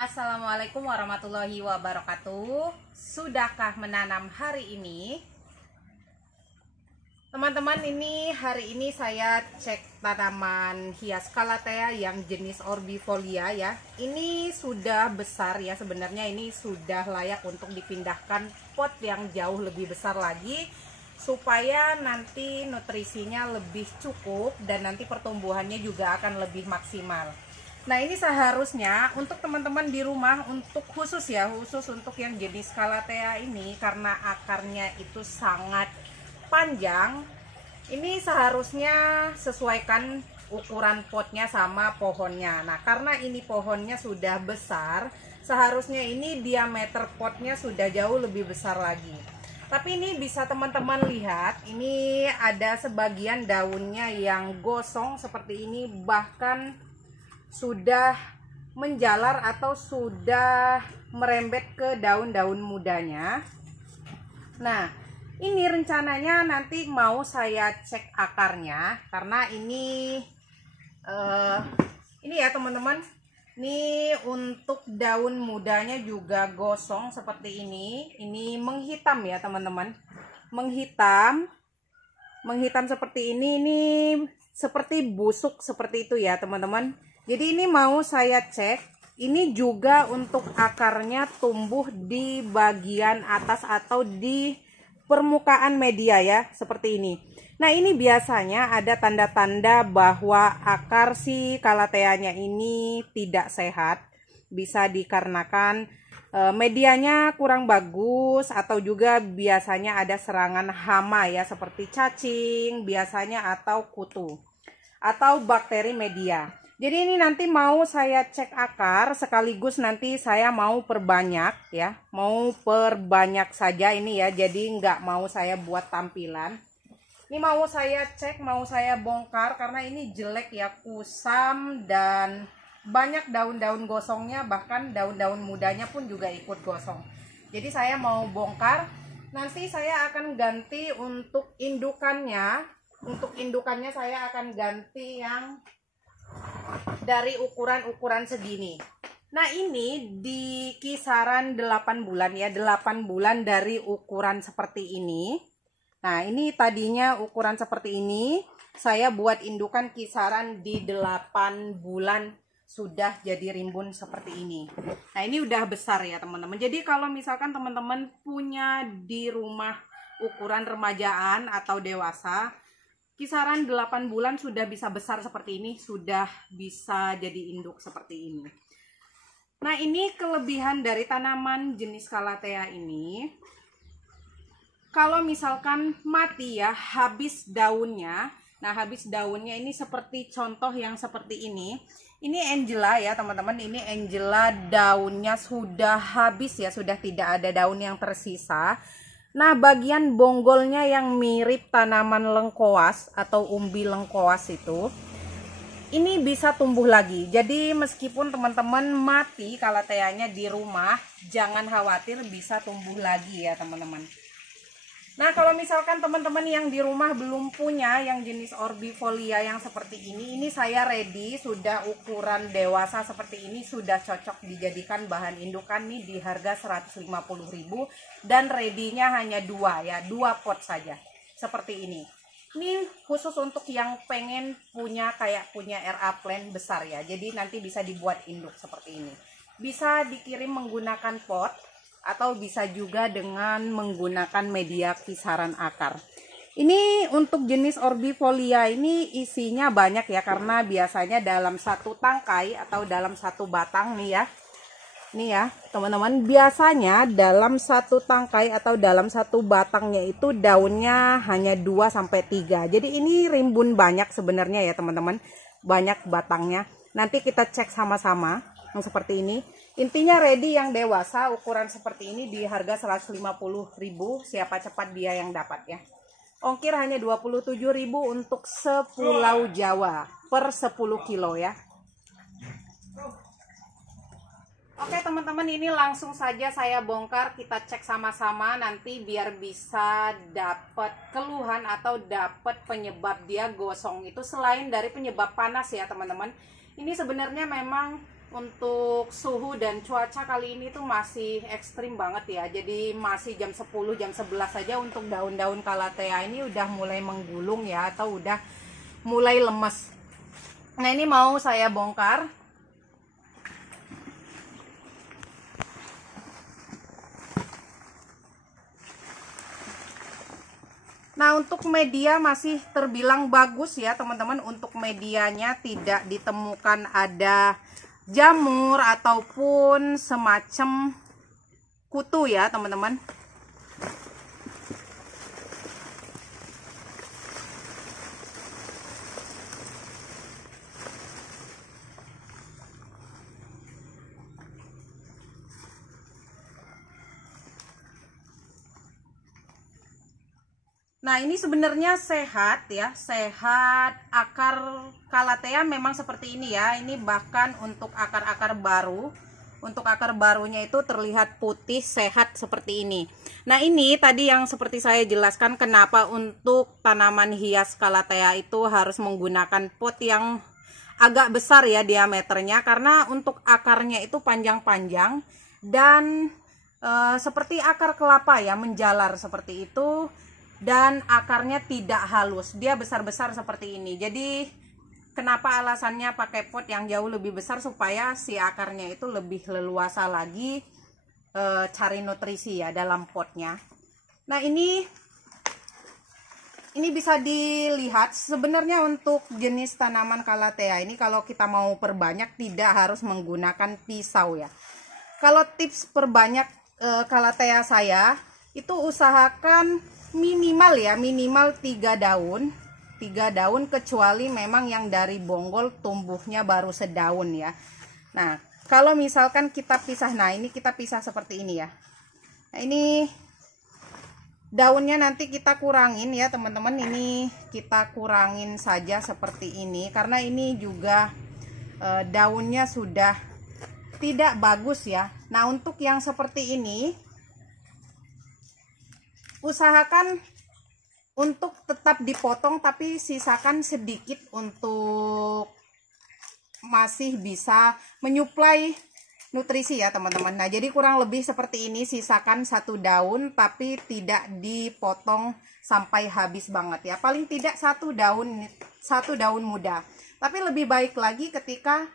Assalamualaikum warahmatullahi wabarakatuh. Sudahkah menanam hari ini? Teman-teman, ini hari ini saya cek tanaman hias calathea yang jenis orbifolia ya. Ini sudah besar ya, sebenarnya ini sudah layak untuk dipindahkan pot yang jauh lebih besar lagi, supaya nanti nutrisinya lebih cukup dan nanti pertumbuhannya juga akan lebih maksimal. Nah, ini seharusnya untuk teman-teman di rumah, untuk khusus untuk yang jenis calathea ini, karena akarnya itu sangat panjang, ini seharusnya sesuaikan ukuran potnya sama pohonnya. Nah, karena ini pohonnya sudah besar, seharusnya ini diameter potnya sudah jauh lebih besar lagi. Tapi ini bisa teman-teman lihat, ini ada sebagian daunnya yang gosong seperti ini, bahkan sudah menjalar atau sudah merembet ke daun-daun mudanya. Nah, ini rencananya nanti mau saya cek akarnya, karena ini ya teman-teman, ini untuk daun mudanya juga gosong seperti ini. Ini menghitam ya teman-teman, menghitam seperti ini seperti busuk seperti itu ya teman-teman. Jadi ini mau saya cek, ini juga untuk akarnya tumbuh di bagian atas atau di permukaan media ya, seperti ini. Nah, ini biasanya ada tanda-tanda bahwa akar si calatheanya ini tidak sehat. Bisa dikarenakan medianya kurang bagus, atau juga biasanya ada serangan hama ya, seperti cacing biasanya, atau kutu, atau bakteri media. Jadi ini nanti mau saya cek akar, sekaligus nanti saya mau perbanyak ya, mau perbanyak saja ini ya, jadi nggak mau saya buat tampilan. Ini mau saya cek, mau saya bongkar, karena ini jelek ya, kusam dan banyak daun-daun gosongnya, bahkan daun-daun mudanya pun juga ikut gosong. Jadi saya mau bongkar, nanti saya akan ganti untuk indukannya. Untuk indukannya saya akan ganti yang dari ukuran segini. Nah, ini di kisaran 8 bulan ya, 8 bulan dari ukuran seperti ini. Nah, ini tadinya ukuran seperti ini, saya buat indukan kisaran di 8 bulan sudah jadi rimbun seperti ini. Nah, ini udah besar ya teman-teman. Jadi kalau misalkan teman-teman punya di rumah ukuran remajaan atau dewasa, kisaran 8 bulan sudah bisa besar seperti ini, sudah bisa jadi induk seperti ini. Nah, ini kelebihan dari tanaman jenis calathea ini. Kalau misalkan mati ya, habis daunnya. Nah, habis daunnya ini seperti contoh yang seperti ini. Ini Angela ya teman-teman, ini Angela, daunnya sudah habis ya, sudah tidak ada daun yang tersisa. Nah, bagian bonggolnya yang mirip tanaman lengkoas atau umbi lengkoas itu, ini bisa tumbuh lagi. Jadi meskipun teman-teman mati calatheanya di rumah, jangan khawatir, bisa tumbuh lagi ya teman-teman. Nah, kalau misalkan teman-teman yang di rumah belum punya yang jenis orbifolia yang seperti ini saya ready, sudah ukuran dewasa seperti ini, sudah cocok dijadikan bahan indukan nih, di harga 150.000, dan ready-nya hanya 2 ya, 2 pot saja seperti ini. Ini khusus untuk yang pengen punya kayak punya RA plant besar ya, jadi nanti bisa dibuat induk seperti ini. Bisa dikirim menggunakan pot, atau bisa juga dengan menggunakan media kisaran akar. Ini untuk jenis orbifolia ini isinya banyak ya, karena biasanya dalam satu tangkai atau dalam satu batang nih ya. Nih ya teman-teman, biasanya dalam satu tangkai atau dalam satu batangnya itu daunnya hanya 2-3. Jadi ini rimbun banyak sebenarnya ya teman-teman, banyak batangnya. Nanti kita cek sama-sama yang seperti ini. Intinya ready yang dewasa ukuran seperti ini di harga 150.000, siapa cepat dia yang dapat ya. Ongkir hanya 27.000 untuk sepulau Jawa per 10 kilo ya. Oke teman-teman, ini langsung saja saya bongkar, kita cek sama-sama nanti biar bisa dapat keluhan atau dapat penyebab dia gosong itu selain dari penyebab panas ya teman-teman. Ini sebenarnya memang untuk suhu dan cuaca kali ini tuh masih ekstrim banget ya. Jadi masih jam 10, jam 11 saja untuk daun-daun calathea ini udah mulai menggulung ya, atau udah mulai lemes. Nah, ini mau saya bongkar. Nah, untuk media masih terbilang bagus ya teman-teman. Untuk medianya tidak ditemukan ada jamur ataupun semacam kutu ya teman-teman. Nah, ini sebenarnya sehat ya, sehat. Akar calathea memang seperti ini ya. Ini bahkan untuk akar-akar baru, untuk akar barunya itu terlihat putih, sehat seperti ini. Nah, ini tadi yang seperti saya jelaskan kenapa untuk tanaman hias calathea itu harus menggunakan pot yang agak besar ya diameternya, karena untuk akarnya itu panjang-panjang dan seperti akar kelapa ya, menjalar seperti itu. Dan akarnya tidak halus, dia besar-besar seperti ini. Jadi kenapa alasannya pakai pot yang jauh lebih besar, supaya si akarnya itu lebih leluasa lagi cari nutrisi ya dalam potnya. Nah, ini bisa dilihat sebenarnya untuk jenis tanaman calathea ini kalau kita mau perbanyak tidak harus menggunakan pisau ya. Kalau tips perbanyak calathea saya itu usahakan minimal ya, minimal 3 daun, kecuali memang yang dari bonggol tumbuhnya baru sedaun ya. Nah, kalau misalkan kita pisah, nah ini kita pisah seperti ini ya. Nah, ini daunnya nanti kita kurangin ya teman-teman, ini kita kurangin saja seperti ini, karena ini juga daunnya sudah tidak bagus ya. Nah, untuk yang seperti ini usahakan untuk tetap dipotong, tapi sisakan sedikit untuk masih bisa menyuplai nutrisi ya teman-teman. Nah, jadi kurang lebih seperti ini, sisakan 1 daun tapi tidak dipotong sampai habis banget ya. Paling tidak 1 daun muda. Tapi lebih baik lagi ketika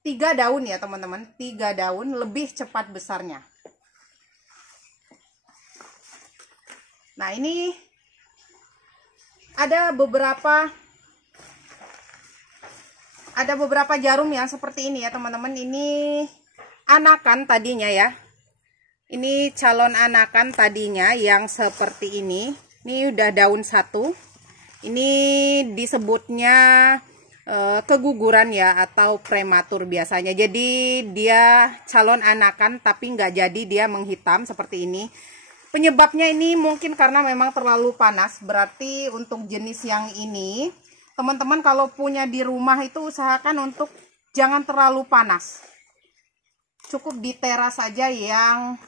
3 daun ya teman-teman. 3 daun lebih cepat besarnya. Nah, ini ada beberapa jarum yang seperti ini ya teman-teman. Ini anakan tadinya ya. Ini calon anakan tadinya yang seperti ini. Ini udah daun 1. Ini disebutnya keguguran ya, atau prematur biasanya. Jadi dia calon anakan tapi nggak jadi, dia menghitam seperti ini. Penyebabnya ini mungkin karena memang terlalu panas. Berarti untuk jenis yang ini, teman-teman kalau punya di rumah itu usahakan untuk jangan terlalu panas. Cukup di teras saja yang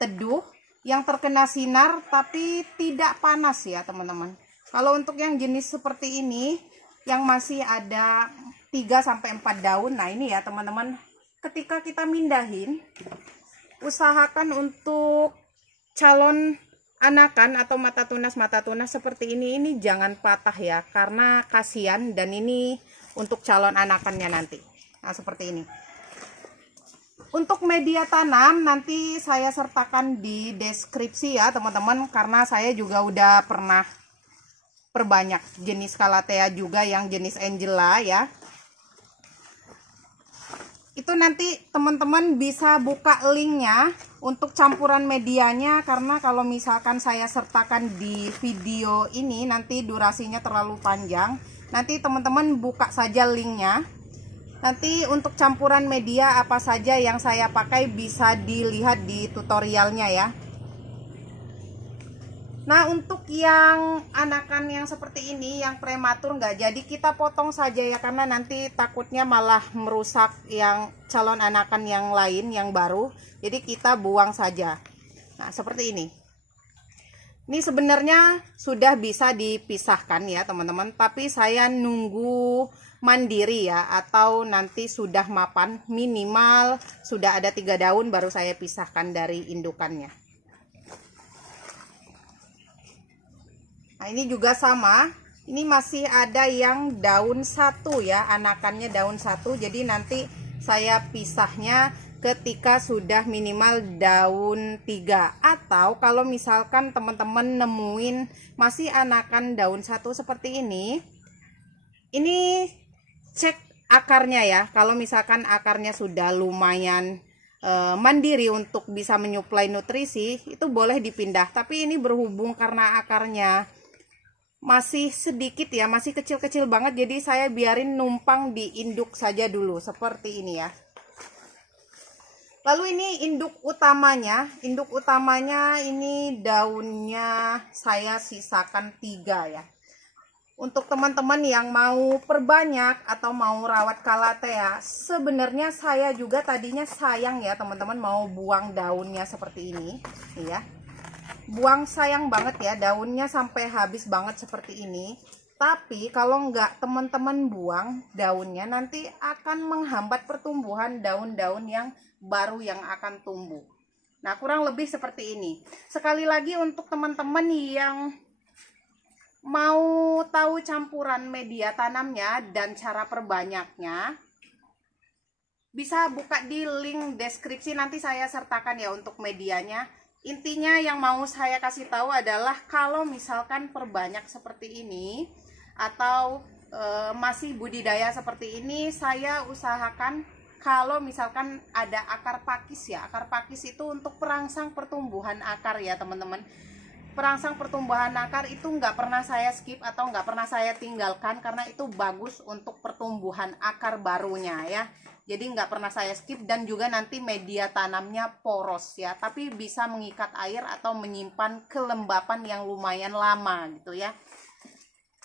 teduh, yang terkena sinar tapi tidak panas ya teman-teman. Kalau untuk yang jenis seperti ini, yang masih ada 3-4 daun, nah ini ya teman-teman, ketika kita mindahin, usahakan untuk calon anakan atau mata tunas seperti ini jangan patah ya, karena kasihan, dan ini untuk calon anakannya nanti. Nah, seperti ini. Untuk media tanam nanti saya sertakan di deskripsi ya teman-teman, karena saya juga udah pernah perbanyak jenis calathea juga yang jenis Angela ya. Itu nanti teman-teman bisa buka linknya untuk campuran medianya, karena kalau misalkan saya sertakan di video ini nanti durasinya terlalu panjang. Nanti teman-teman buka saja linknya. Nanti untuk campuran media apa saja yang saya pakai bisa dilihat di tutorialnya ya. Nah, untuk yang anakan yang seperti ini, yang prematur nggak jadi, kita potong saja ya, karena nanti takutnya malah merusak yang calon anakan yang lain yang baru. Jadi kita buang saja. Nah, seperti ini. Ini sebenarnya sudah bisa dipisahkan ya teman-teman, tapi saya nunggu mandiri ya, atau nanti sudah mapan, minimal sudah ada 3 daun baru saya pisahkan dari indukannya. Nah ini juga sama, ini masih ada yang daun 1 ya, anakannya daun 1, jadi nanti saya pisahnya ketika sudah minimal daun 3. Atau kalau misalkan teman-teman nemuin masih anakan daun 1 seperti ini cek akarnya ya. Kalau misalkan akarnya sudah lumayan mandiri untuk bisa menyuplai nutrisi, itu boleh dipindah. Tapi ini berhubung karena akarnya masih sedikit ya, masih kecil-kecil banget, jadi saya biarin numpang di induk saja dulu seperti ini ya. Lalu ini induk utamanya ini daunnya saya sisakan 3 ya. Untuk teman-teman yang mau perbanyak atau mau rawat calathea, sebenarnya saya juga tadinya sayang ya teman-teman mau buang daunnya seperti ini ya. Buang sayang banget ya, daunnya sampai habis banget seperti ini. Tapi kalau nggak teman-teman buang daunnya, nanti akan menghambat pertumbuhan daun-daun yang baru yang akan tumbuh. Nah kurang lebih seperti ini. Sekali lagi untuk teman-teman yang mau tahu campuran media tanamnya dan cara perbanyaknya, bisa buka di link deskripsi, nanti saya sertakan ya untuk medianya. Intinya yang mau saya kasih tahu adalah kalau misalkan perbanyak seperti ini atau masih budidaya seperti ini, saya usahakan kalau misalkan ada akar pakis ya. Akar pakis itu untuk perangsang pertumbuhan akar ya teman-teman. Perangsang pertumbuhan akar itu nggak pernah saya skip atau nggak pernah saya tinggalkan, karena itu bagus untuk pertumbuhan akar barunya ya. Jadi nggak pernah saya skip, dan juga nanti media tanamnya poros ya, tapi bisa mengikat air atau menyimpan kelembapan yang lumayan lama gitu ya.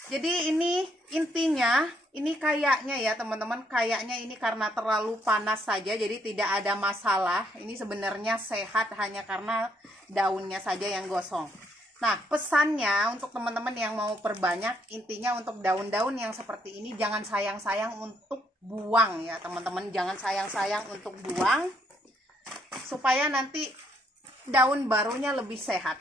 Jadi ini intinya, ini kayaknya ya teman-teman, kayaknya ini karena terlalu panas saja, jadi tidak ada masalah. Ini sebenarnya sehat, hanya karena daunnya saja yang gosong. Nah pesannya untuk teman-teman yang mau perbanyak, intinya untuk daun-daun yang seperti ini jangan sayang-sayang untuk buang ya teman-teman. Jangan sayang-sayang untuk buang, supaya nanti daun barunya lebih sehat.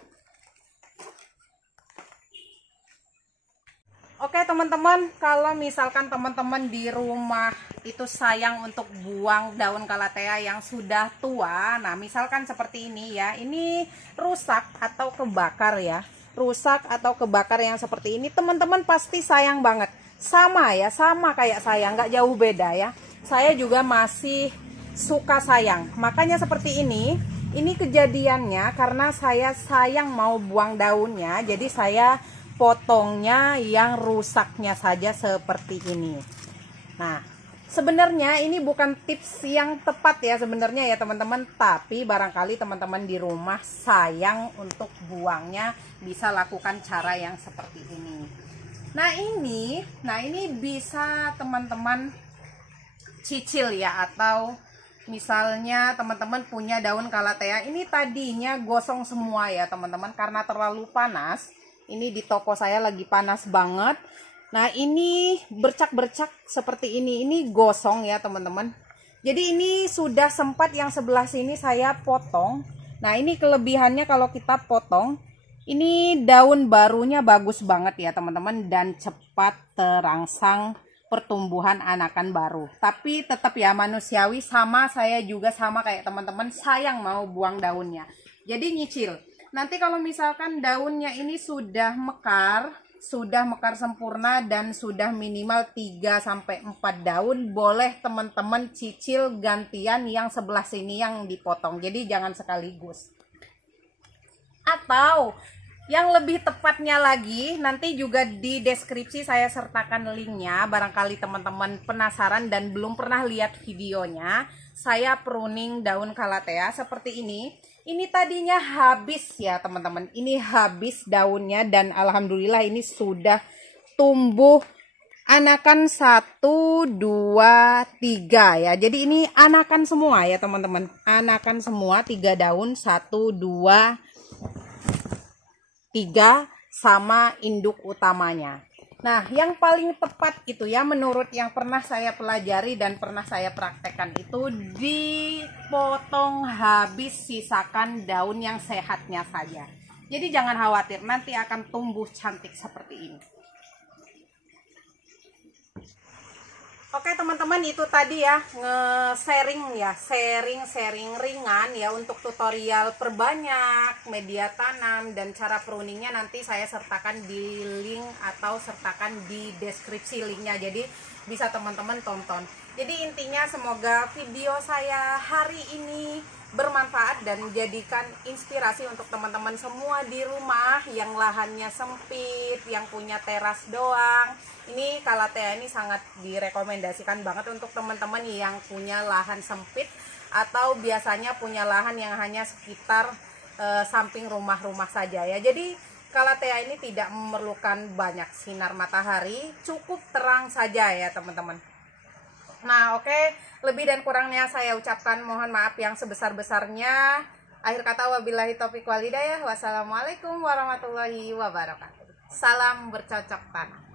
Oke teman-teman, kalau misalkan teman-teman di rumah itu sayang untuk buang daun calathea yang sudah tua, nah misalkan seperti ini ya, ini rusak atau kebakar ya, rusak atau kebakar yang seperti ini, teman-teman pasti sayang banget. Sama ya, sama kayak saya, nggak jauh beda ya. Saya juga masih suka sayang, makanya seperti ini kejadiannya karena saya sayang mau buang daunnya, jadi saya potongnya yang rusaknya saja seperti ini. Nah sebenarnya ini bukan tips yang tepat ya sebenarnya ya teman-teman, tapi barangkali teman-teman di rumah sayang untuk buangnya, bisa lakukan cara yang seperti ini. Nah ini bisa teman-teman cicil ya, atau misalnya teman-teman punya daun calathea ini tadinya gosong semua ya teman-teman, karena terlalu panas. Ini di toko saya lagi panas banget. Nah ini bercak-bercak seperti ini gosong ya teman-teman. Jadi ini sudah sempat yang sebelah sini saya potong. Nah ini kelebihannya kalau kita potong, ini daun barunya bagus banget ya teman-teman, dan cepat terangsang pertumbuhan anakan baru. Tapi tetap ya manusiawi, sama saya juga sama kayak teman-teman, sayang mau buang daunnya. Jadi nyicil. Nanti kalau misalkan daunnya ini sudah mekar sempurna dan sudah minimal 3-4 daun, boleh teman-teman cicil gantian yang sebelah sini yang dipotong. Jadi jangan sekaligus. Atau yang lebih tepatnya lagi, nanti juga di deskripsi saya sertakan linknya. Barangkali teman-teman penasaran dan belum pernah lihat videonya, saya pruning daun calathea seperti ini. Ini tadinya habis ya teman-teman, ini habis daunnya, dan alhamdulillah ini sudah tumbuh anakan 1, 2, 3 ya. Jadi ini anakan semua ya teman-teman, anakan semua 3 daun, 1, 2, 3 sama induk utamanya. Nah, yang paling tepat itu ya menurut yang pernah saya pelajari dan pernah saya praktekkan itu dipotong habis, sisakan daun yang sehatnya saja. Jadi jangan khawatir, nanti akan tumbuh cantik seperti ini. Oke teman-teman, itu tadi ya sharing ringan ya untuk tutorial perbanyak media tanam dan cara pruningnya. Nanti saya sertakan di link atau sertakan di deskripsi linknya, jadi bisa teman-teman tonton. Jadi intinya semoga video saya hari ini bermanfaat dan jadikan inspirasi untuk teman-teman semua di rumah yang lahannya sempit, yang punya teras doang. Ini Calathea ini sangat direkomendasikan banget untuk teman-teman yang punya lahan sempit atau biasanya punya lahan yang hanya sekitar samping rumah-rumah saja ya. Jadi Calathea ini tidak memerlukan banyak sinar matahari, cukup terang saja ya teman-teman. Nah oke, lebih dan kurangnya saya ucapkan mohon maaf yang sebesar-besarnya. Akhir kata wabillahi taufiq wal hidayah. Wassalamualaikum warahmatullahi wabarakatuh. Salam bercocok tanam.